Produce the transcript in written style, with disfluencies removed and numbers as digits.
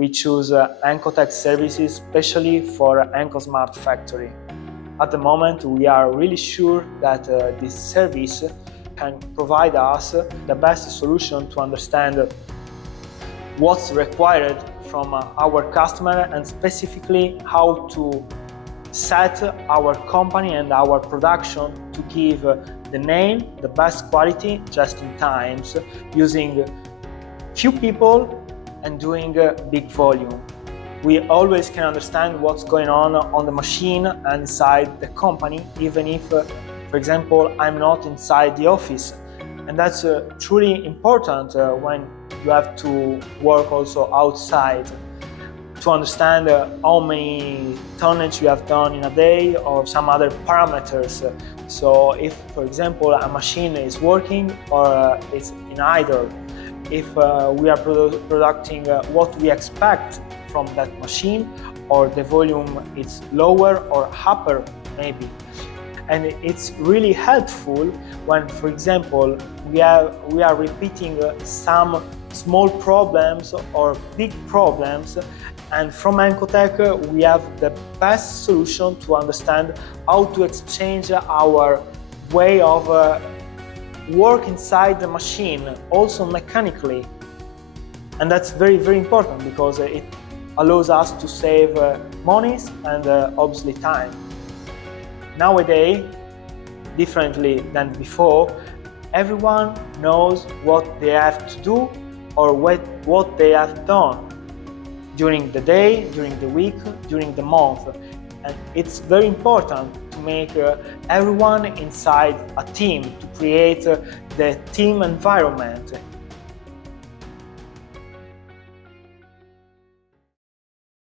we choose ENKOtech services, especially for ENKOsmart factory. At the moment, we are really sure that this service can provide us the best solution to understand what's required from our customer and specifically how to set our company and our production to give the name, the best quality, just in times, using few people and doing big volume. We always can understand what's going on the machine and inside the company, even if, for example, I'm not inside the office. And that's truly important when you have to work also outside to understand how many tonnage you have done in a day or some other parameters. So if, for example, a machine is working or it's in idle, if we are producing what we expect from that machine, or the volume is lower or upper maybe. And it's really helpful when, for example, we are repeating some small problems or big problems, and from ENKOtech we have the best solution to understand how to exchange our way of work inside the machine, also mechanically. And that's very, very important because it allows us to save monies and obviously time. Nowadays, differently than before, everyone knows what they have to do or what they have done during the day, during the week, during the month. And it's very important to make everyone inside a team, to create the team environment